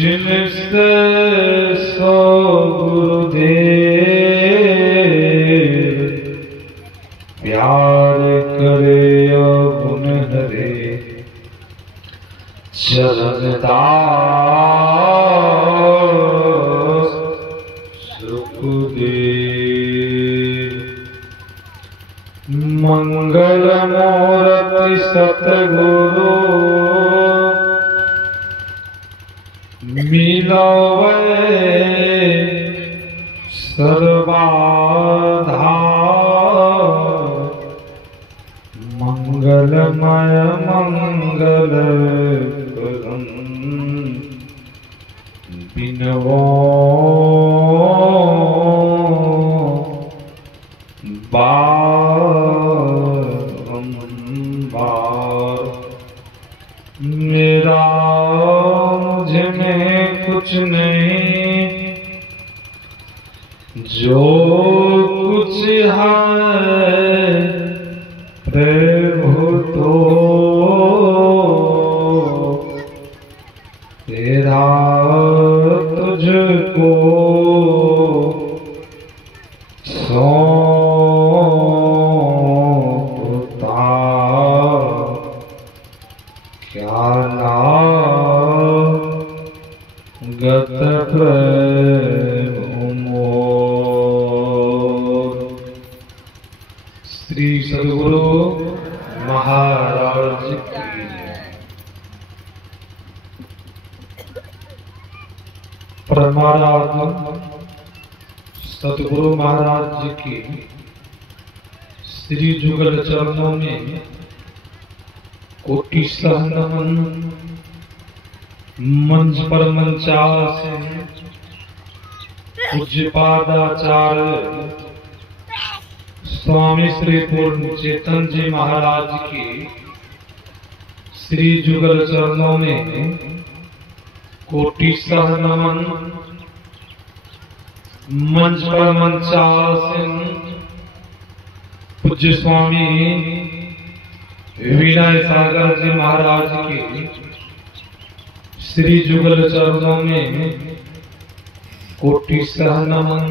जिनसे सो गुरुदेव प्यार करे गुण हरे चरण दास सुखदेव। मंगल मूर्ति सतगुरु मिलावे सर्वाधार। मंगलमय मंगल करम बिनवो बारंबार। मेरा मुझ में कुछ नहीं, जो कुछ है प्रभु तो तेरा तुझको सौंपता। क्या लागत प्रभु मोर। श्री सद्गुरु महाराज की परमाराध्य सद्गुरु महाराज जी की श्री जुगल चरणों में कोटि सहनमन। मंच पर मंचासन पूज्य पादाचार्य स्वामी श्री पूर्ण चेतन जी महाराज की श्री जुगल चरणों में कोटि सहनमन। मंच पर मंचासन पूज्य स्वामी विनय सागर जी महाराज की श्री जुगल चरणों में कोटि सहनमन।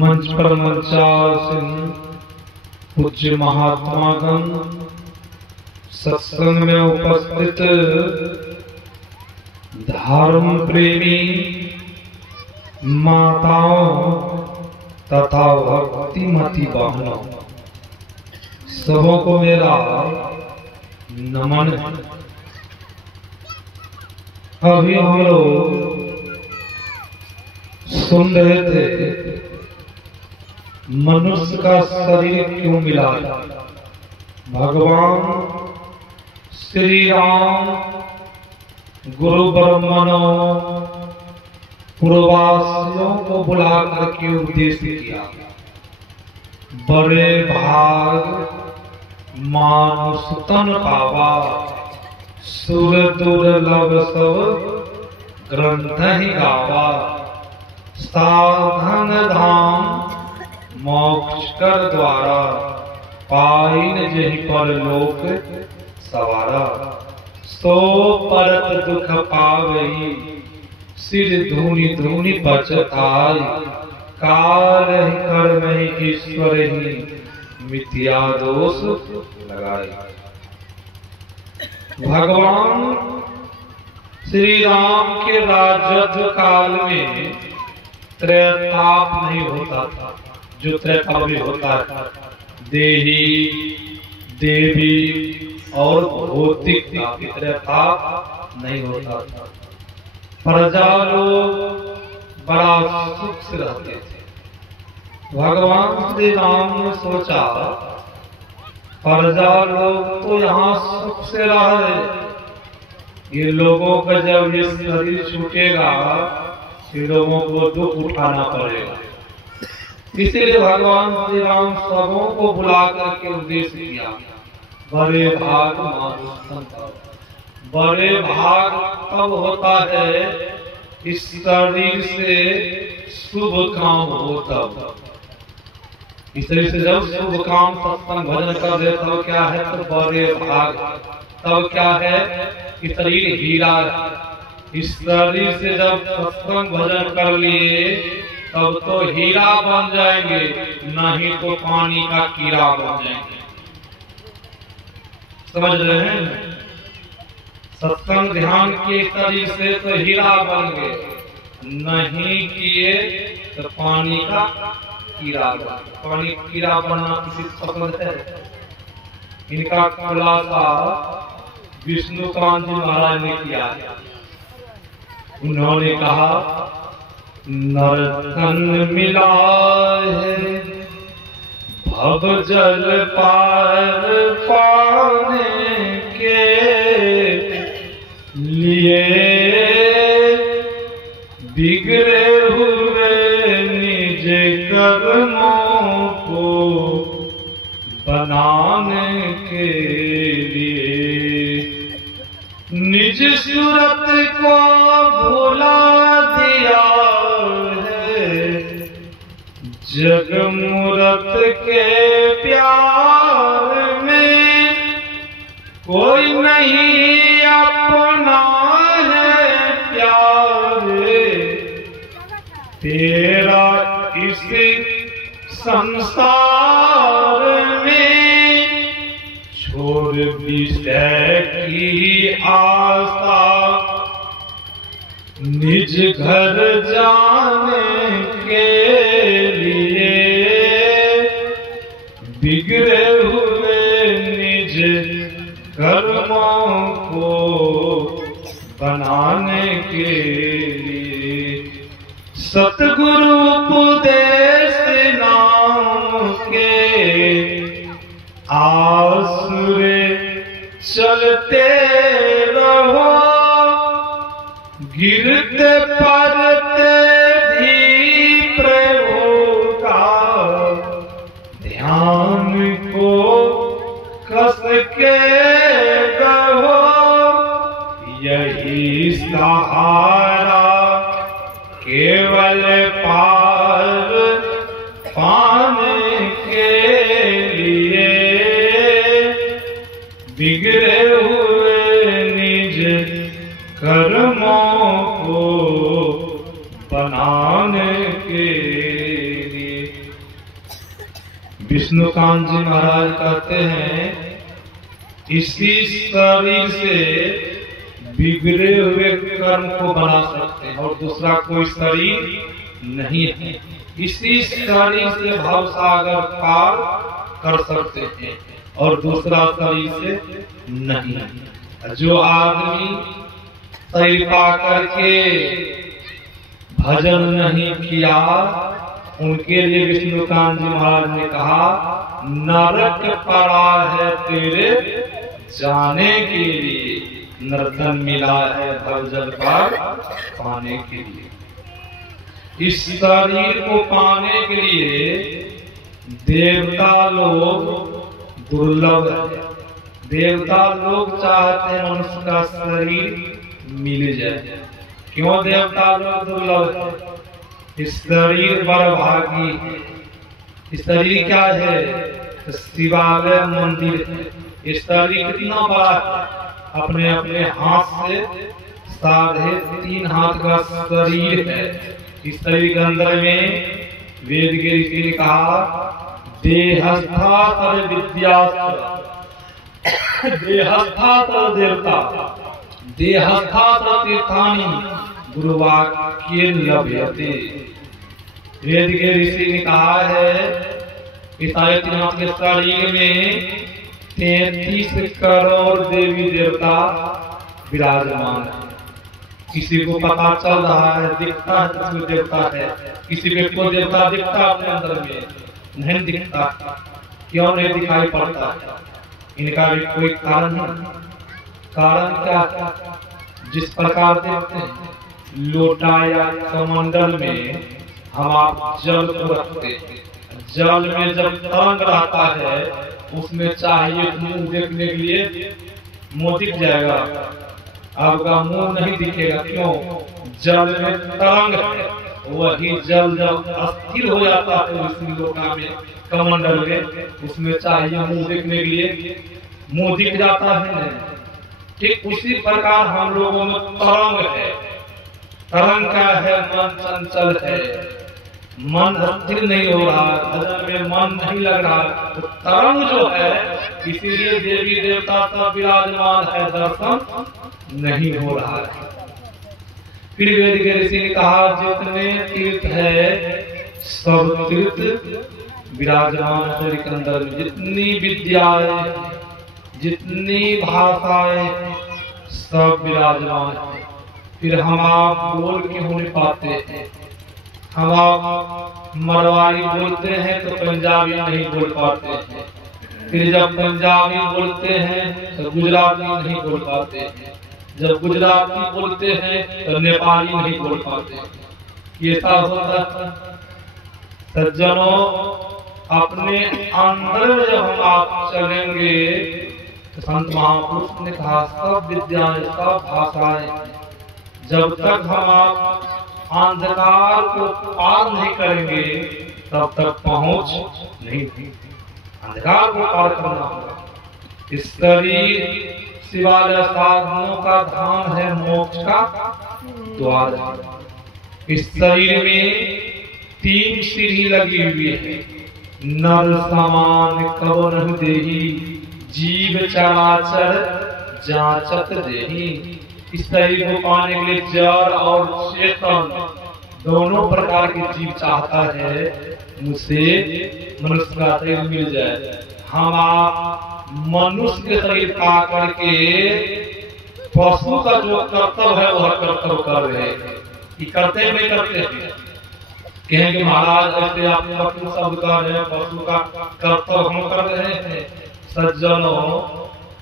मंच पर मंचासन पूज्य महात्मागण सत्संग में उपस्थित धर्म प्रेमी माताओं तथा भक्तिमती बहनों, सबों को मेरा नमन है। अभी हम लोग सुन रहे थे मनुष्य का शरीर क्यों मिला। भगवान श्री राम गुरु ब्रह्मणो पूर्वासियों को बुला करके उपदेश किया। बड़े भाग मानुष तन पावा, सुर दुर्लभ सब ग्रंथ ही गावा। साधन धाम मोक्ष कर द्वारा, पाइन जहि पर लोक सवारा। सो परत दुख पावई, सिर धूनि धूनि पछताई। काल ही कर्म ही ईश्वर ही, मिथ्या दोष लगाई। भगवान श्री राम के राजत्व काल में त्रैताप नहीं होता था। जो त्रैताप भी होता था, देही देवी और भौतिक त्रैताप नहीं होता था। प्रजा लोग बड़ा सुख से रहते थे। भगवान श्री राम ने सोचा प्रजा लोग तो यहाँ सुख से रहे, ये लोगों का जब ये शरीर छूटेगा, ये लोगों को दुख उठाना पड़ेगा। इसीलिए भगवान श्री राम सबों को बुला करके उपदेश किया। बड़े भाग मानुष तन पावा। बड़े भाग तब होता है इस शरीर से शुभ काम हो तब। इसलिए से जब शुभ काम सत्संग भजन कर दे तब क्या है, तो बड़े भाग। तब क्या है कि शरीर हीरा, इस शरीर से जब सत्संग भजन कर लिए तब तो हीरा बन जाएंगे, नहीं तो पानी का कीड़ा बन जाएंगे। समझ रहे हैं? सत्संग ध्यान के शरीर से तो हीरा बन गए, नहीं किए तो पानी का कीड़ा बन। पानी कीड़ा बनना किसी पसंद है? इनका खुलासा विष्णुकांत जी महाराज ने किया। उन्होंने कहा, नर्तन मिला है भव जल पार पाने के लिए, बिगड़े हुए निज कर्मों को बनाने के लिए, निज सूरत को भुला दिया है, जगमूरत के प्यार में कोई नहीं अपना है प्यार, तेरा इस संसार में छोड़ विषय की आशा, निज घर जाने के लिए, बिगड़े हुए निज कर्मों को बनाने के लिए, सतगुरु उपदेश नाम के आसुरे चलते रहो, गिरते पड़ते भी प्रभु का ध्यान को कस के रहो, यही सहारा केवल पार पाने के लिए, बिगड़े हुए निज कर्मों को बनाने के लिए। विष्णुकांत जी महाराज कहते हैं, इसी शरीर से बिगड़े हुए कर्म को बना सकते हैं और दूसरा कोई शरीर नहीं है। इसी शरीर से भव सागर पार कर सकते हैं और दूसरा शरीर से नहीं। जो आदमी शरीर पा करके भजन नहीं किया, उनके लिए विष्णुकांत जी महाराज ने कहा, नरक पड़ा है तेरे जाने के लिए, नर्तन मिला है भव जल पार पाने के लिए। इस शरीर को पाने के लिए देवता लोग दुर्लभ है। देवता लोग चाहते हैं मनुष्य का शरीर मिल जाए। क्यों देवता लोग दुर्लभ है? इस शरीर बड़भागी है। इस शरीर क्या है? शिवालय मंदिर है। इस शरीर कितना बड़ा है? अपने अपने हाथ से 3.5 हाथ का शरीर है। इस शरीर के अंदर में वेद के ऋषि ने कहा, देहस्था विद्यास्त्र, देहस्था देवता, देहस्था तीर्थानि गुरुवाक्य लभ्यते। वेद के ऋषि ने कहा है, इस के शरीर में 33 करोड़ देवी देवता विराजमान है। किसी को पता चल रहा है, दिखता है किसी देवता है, किसी को देवता दिखता अपने अंदर में नहीं दिखता। क्यों नहीं दिखाई पड़ता? इनका भी कोई कारण नहीं। कारण क्या? जिस प्रकार देखते हैं लोटा या कमंडल में हम आप जल को रखते हैं, जल में जब तरंग रहता है उसमें चाहिए मुंह देखने के लिए मुंह दिख जाएगा, आपका मुंह नहीं दिखेगा। क्यों? जल में तरंग है। वही जल जब अस्थिर हो जाता है उसी लोटा में, कमंडल में, उसमें चाहिए मुंह देखने के लिए मुंह दिख जाता है। ठीक उसी प्रकार हम लोगों में तरंग है। तरंग का है, मन चंचल है, मन स्थिर नहीं हो रहा, भजन में मन नहीं लग रहा, तो तरंग जो है, इसीलिए देवी देवता सब विराजमान है, दर्शन नहीं हो रहा है। फिर वेद के ऋषि ने कहा जितने तीर्थ है सब तीर्थ विराजमान शरीर के अंदर में, जितनी विद्याएं, जितनी भाषाएं सब विराजमान है। फिर हम आप बोल क्यों नहीं पाते हैं? हम आप मरवाड़ी बोलते हैं तो पंजाबी नहीं बोल पाते हैं, फिर जब पंजाबी बोलते हैं तो गुजराती नहीं बोल पाते हैं, जब गुजराती बोलते हैं तो नेपाली नहीं बोल पाते। ये सब होता है सज्जनों, अपने अंदर जब हम आप चलेंगे तो संत महापुरुष ने कहा सब विद्याएं, सब भाषाएं, जब तक हम आप अंधकार को पार नहीं करेंगे तब तक पहुंच नहीं थी। अंधकार को पार करना होगा। इस शरीर शिवालय साधनों का धाम है, मोक्ष का द्वार है। इस शरीर में 3 सीढ़ी लगी हुई है, नर समान कवन देही, जीव चराचर जांचत देही। इस शरीर को पाने के लिए जड़ और चेतन दोनों प्रकार के जीव चाहता है मुझसे मनुष्य का शरीर मिल जाए। हम आप मनुष्य के शरीर पा करके पशु का जो कर्तव्य है वह कर्तव्य कर रहे हैं, करते नहीं करते हैं। कहेंगे महाराज ऐसे आप पशु शब्द कर रहे हैं, पशु का कर्तव्य हम कर रहे हैं। सज्जनों,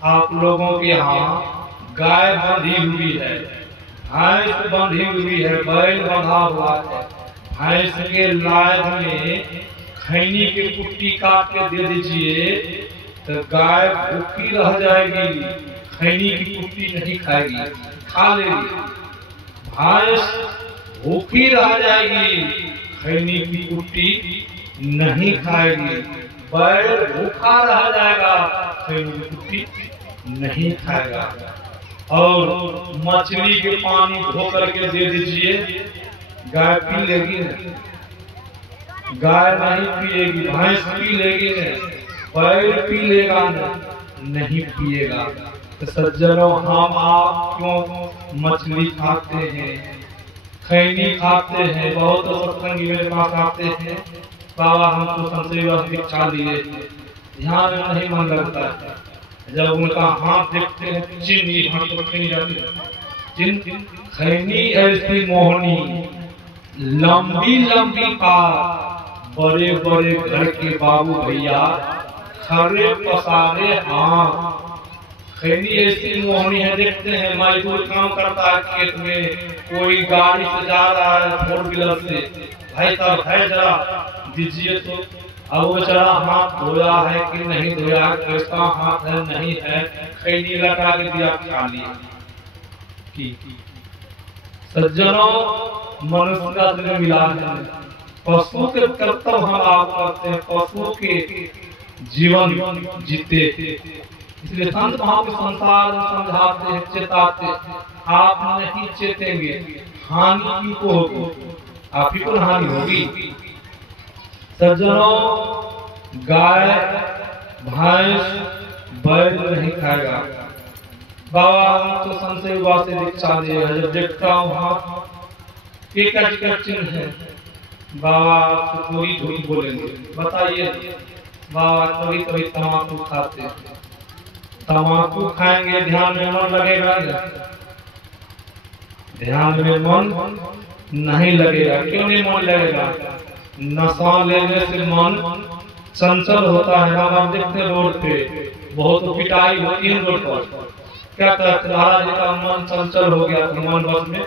आप लोगों के यहाँ गाय बंधी हुई है, भैंस बंधी हुई है, बैल बंधा हुआ है। भैंस के लाद में खैनी की कुट्टी काट के दे दीजिए तो गाय भूखी रह जाएगी, खैनी की कुट्टी नहीं खाएगी, खा लेगी। भैंस भूखी रह जाएगी, खैनी की कुट्टी नहीं खाएगी। बैल भूखा रह जाएगा, खैनी की कुट्टी नहीं खाएगा। और मछली के पानी धो करके दे दीजिए, गाय पी लेगी न? गाय नहीं पिएगी, भैंस पी लेगी न? बैल पी लेगा न? नहीं पिएगा। तो सज्जनों, हम आप क्यों मछली खाते हैं, खैनी खाते हैं? बहुत सत्संगी मेरे पास आते हैं, बाबा हमको संशय दीक्षा लिए, ध्यान में नहीं मन लगता है। जब उनका हाथ देखते हैं चिन्ह हाथ पकड़ी जाती है, चिन्ह खैनी ऐसी मोहनी, लंबी लंबी पार, बड़े बड़े घर के बाबू भैया खरे पसारे हाथ। खैनी ऐसी मोहनी है, देखते हैं मजदूर काम करता है खेत में, कोई गाड़ी से जा रहा है 4 व्हीलर से, भाई साहब है जरा दीजिए तो। अब वो चला हाथ धोया है कि नहीं धोया, कैसा हाथ है नहीं है, खैनी लगा के दिया, खा लिया। सज्जनों, मनुष्य का जन्म मिला है, पशु के कर्तव्य हम आप करते हैं, पशु के जीवन जीते। इसलिए संत महापुरुष संसार समझाते हैं, चेताते हैं, आप नहीं चेतेंगे हानि की को होगी, आप ही को हानि होगी। सज्जनों, गाय भैंस बैल नहीं खाएगा। बाबा हम तो संशय से दीक्षा दिए है, जब देखता हूँ हाथ एक चिन्ह है, बाबा पूरी झूठ बोलेंगे। बताइए बाबा, कभी कभी तम्बाकू खाते हैं, तम्बाकू खाएंगे ध्यान में मन लगेगा ना? ध्यान में मन नहीं लगेगा। क्यों नहीं मन लगेगा? नशा लेने से मन चंचल होता है। हम देखते रोड पे बहुत पिटाई होती है रोड पर, क्या कहते महाराज का मन चंचल हो गया, मन बस में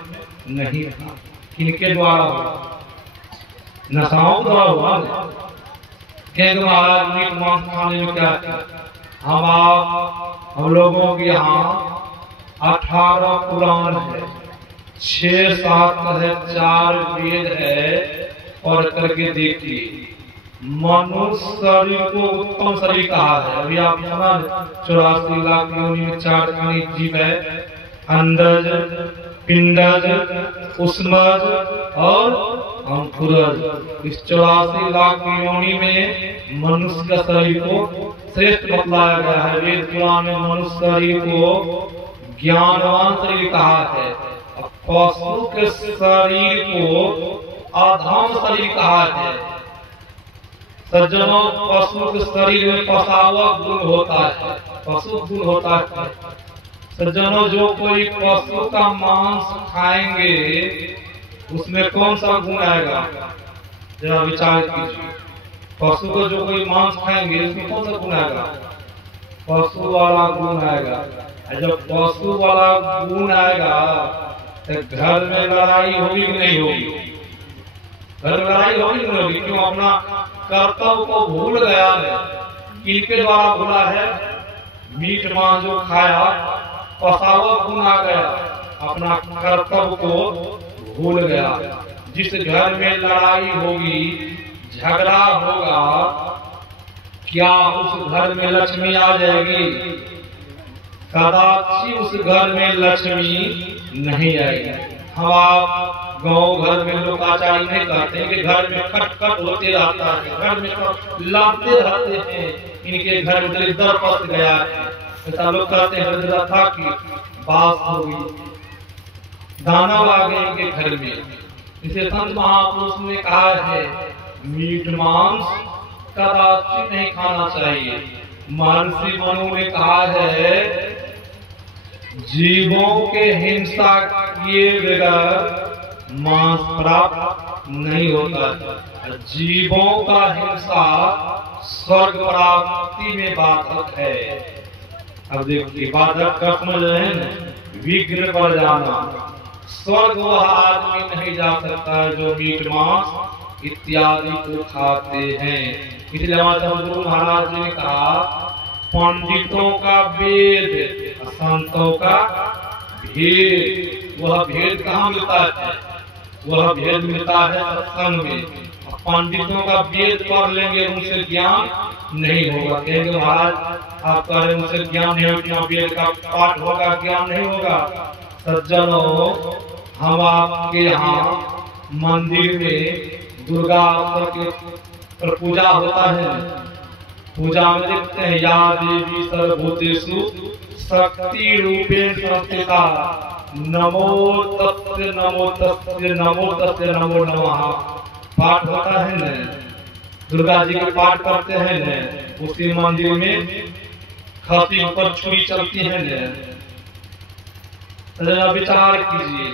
नहीं था। किनके द्वारा हुआ? नशाओं द्वारा हुआ। कहेंगे महाराज मीट मांस खाने में क्या? हम लोगों के यहाँ 18 पुराण है, 6-7 है, 4 वेद है, और करके देखिए। मनुष्य शरीर को उत्तम शरीर कहा है। अभी आप 84 लाख योनि में 4 जीव है, अंदर पिंडज, उष्मज और अंकुरज। इस 84 लाख योनि में मनुष्य का शरीर को श्रेष्ठ बतलाया गया है। वेद पुराण में मनुष्य शरीर को ज्ञानवान शरीर कहा है, पशु के शरीर को अधम शरीर कहा है। सज्जनों, पशु के शरीर में पशावक गुण होता है, पशु गुण होता है। सज्जनों, जो कोई पशु का मांस खाएंगे उसमें कौन सा गुण आएगा, जरा विचार कीजिए। पशु को जो कोई मांस खाएंगे उसमें कौन सा गुण आएगा, पशु वाला गुण आएगा। जब पशु वाला गुण आएगा तो घर में लड़ाई होगी कि नहीं होगी, घर में लड़ाई होगी कि नहीं होगी। क्यों? अपना कर्तव्य को भूल गया है। किनके द्वारा भूला है? मीट मांस जो खाया, पशावक गुण आ गया, अपना कर्तव्य को भूल गया। जिस घर में लड़ाई होगी, झगड़ा होगा, क्या उस घर में लक्ष्मी आ जाएगी? कदाचित उस घर में लक्ष्मी नहीं आएगी। हम आप गाँव घर में लोग आचार्य नहीं कहते कि घर में खटखट होते रहता है, घर में सब लड़ते रहते हैं, इनके घर में दरिद्र पस गया है। ऐसा लोग कहते हैं दरिद्रता की बात हो गई, दानव आ गए इनके घर में। इसे संत महापुरुष ने कहा है मीट मांस कदाचित नहीं खाना चाहिए। महर्षि मनु ने कहा है जीवों के हिंसा किए बगैर मांस प्राप्त नहीं होता। जीवों का हिंसा स्वर्ग प्राप्ति में बाधक है। अब देखिए बाधक का समझ रहे हैं, विघ्न पर जाना। स्वर्ग वह आदमी नहीं जा सकता है जो मीट मांस इत्यादि को खाते हैं। इसलिए हमारे गुरु महाराज जी ने कहा पंडितों का वेद, संतों का भेद। वह भेद कहाँ मिलता है? वह भेद मिलता है सत्संग में। पंडितों का वेद पढ़ लेंगे उनसे ज्ञान नहीं होगा। कहेंगे महाराज आप कह रहे उनसे ज्ञान नहीं होगा, वेद का पाठ होगा, ज्ञान नहीं होगा। सज्जनों, हम आपके यहाँ मंदिर में दुर्गा के पूजा होता है। पूजा में देखते हैं या देवी सर्वभूतेषु शक्ति रूपेण संस्थिता नमो तस्ते नमो तस्ते नमो तस्ते नमो नमः पाठ होता है न, दुर्गा जी के पाठ करते हैं न। उसी मंदिर में खसी पर छुरी चलती है न। विचार कीजिए,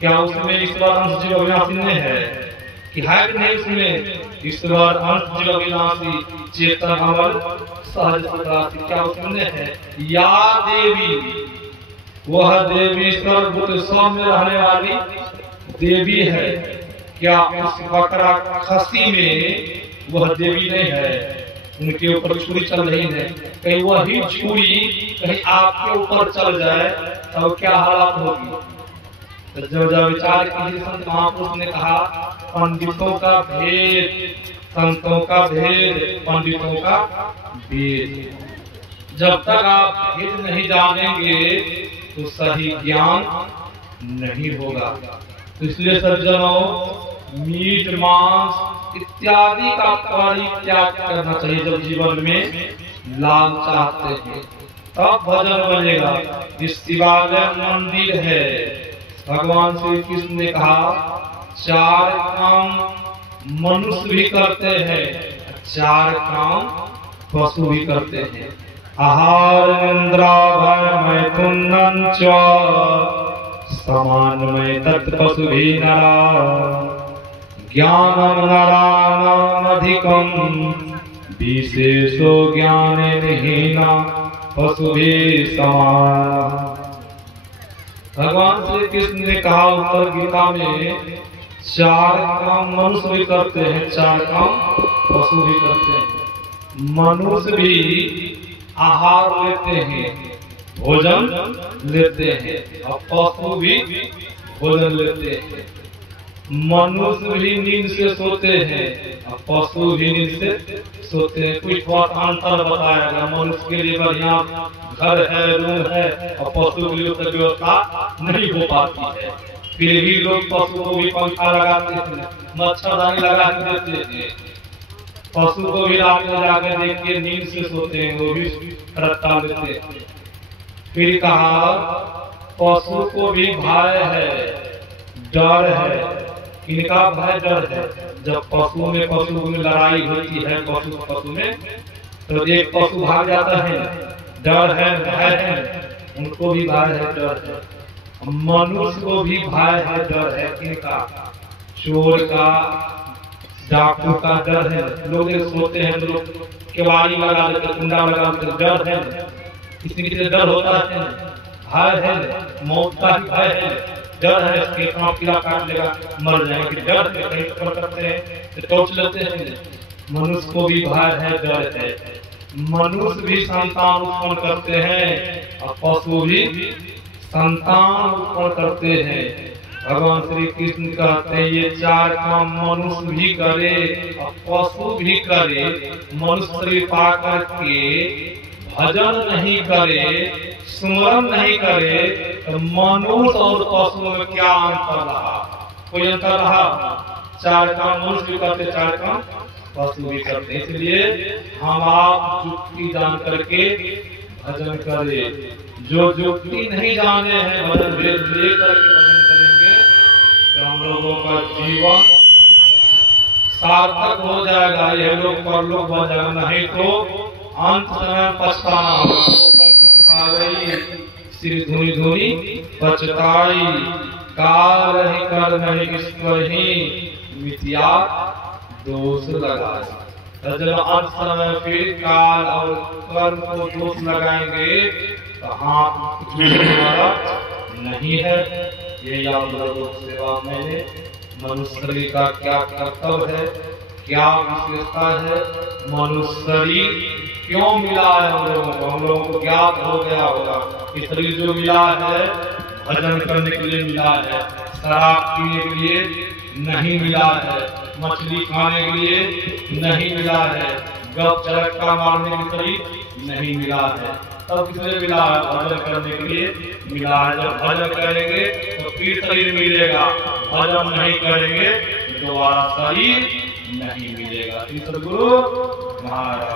क्या उसमें ईश्वर अंश जीव अविनाशी नहीं है कि है कि नहीं? उसमें ईश्वर अंश जीव अविनाशी चेतन अमर सहज सदासी, क्या उसमें है? या देवी, वह देवी सर्वभूत सब में रहने वाली देवी है। क्या उस बकरा खसी में वह देवी नहीं है? उनके ऊपर छुरी चल रही है, कहीं वही छुरी कहीं आपके ऊपर चल जाए तो क्या हालत होगी? तो जो विचार कीजिए। संत महापुरुष ने कहा पंडितों का भेद, संतों का भेद, पंडितों का भेद। जब तक आप भेद नहीं जानेंगे तो सही ज्ञान नहीं होगा। तो इसलिए सज्जनों, मीट मांस इत्यादि का परित्याग करना चाहिए। जब जीवन में लाभ चाहते हैं तब भजन बनेगा। इस शिवालय मंदिर है, भगवान श्री कृष्ण ने कहा 4 काम मनुष्य भी करते हैं, 4 काम पशु भी करते हैं। आहार निद्रा भय मैथुन च समानमय तत्पशु भी नरा ज्ञानम नराणाम अधिकम विशेषो ज्ञानेन पशु भी समान। भगवान श्री कृष्ण ने कहा उत्तर गीता में 4 काम मनुष्य भी करते हैं, 4 काम पशु भी करते हैं। मनुष्य भी आहार लेते हैं, भोजन लेते हैं, और पशु भी भोजन लेते हैं। मनुष्य भी नींद से सोते हैं और पशु भी नींद से सोते हैं। कुछ बहुत अंतर बताया गया। मनुष्य के लिए बढ़िया घर है, रूम है, और पशु के लिए उसकी व्यवस्था नहीं हो पाती है। फिर भी लोग पशु को भी पंखा लगाते हैं, मच्छरदानी लगा के देते हैं। पशु को भी रात में जाकर देख के नींद से सोते हैं, वो भी रट्टा लेते हैं। फिर कहा पशु को भी भय है, डर है। इनका भय डर है। जब पशु में लड़ाई होती है, पशु में, तो एक पशु भाग जाता है, डर है, भय है, उनको भी भय है, डर है। मनुष्य को भी भय है, डर है। इनका चोर का, डाकू का डर है। लोग सोते हैं तो लोग केवाड़ी लगा देते, कुंडा लगा देते, डर है। किसी से डर होता है, भय है, मौत का ही भय है, डर है कि सांप कीड़ा काट लेगा, मर जाएंगे, डर है। कहीं सफर करते हैं तो टॉर्च लेते हैं। मनुष्य को भी भय है, डर है। मनुष्य भी संतान उत्पन्न करते हैं और पशु भी संतान उत्पन्न करते हैं। भगवान श्री कृष्ण कहते हैं ये चार काम मनुष्य भी करे और पशु भी करे। मनुष्य शरीर पाकर के भजन नहीं करे, स्मरण नहीं करे, तो मनुष्य और पशु में क्या अंतर रहा? कोई अंतर रहा? चार काम मनुष्य भी करते, चार काम पशु भी करते। इसलिए हम आप युक्ति जान करके भजन करें। जो युक्ति नहीं जाने हैं, भजन भेद लेकर के भजन करेंगे तो हम लोगों का जीवन सार्थक हो जाएगा। यह लोग परलोक बन जाएगा, नहीं तो अंत समय पछताना होगा। सिर धुनी धुनी पछताई, काल ही कर नहीं ईश्वर ही मिथ्या दोष लगाए। जब अंत समय फिर काल और कर्म को दोष लगाएंगे तो हाथ द्वारा नहीं है। ये आप लोगों सेवा में मनुष्य शरीर का क्या कर्तव्य है, क्या विशेषता है, मनुष्य शरीर क्यों मिला है हम लोगों को? हम लोगों को ज्ञात हो गया होगा कि शरीर जो मिला है भजन करने के लिए मिला है, शराब पीने के लिए नहीं मिला है, मछली खाने के लिए नहीं मिला है, गप चरक्का मारने के शरीर नहीं मिला है। तब किसने मिला है? भजन करने के लिए मिला है। जब भजन करेंगे तो फिर शरीर मिलेगा, भजन नहीं करेंगे दोबारा शरीर नहीं मिलेगा। सदगुरु महाराज।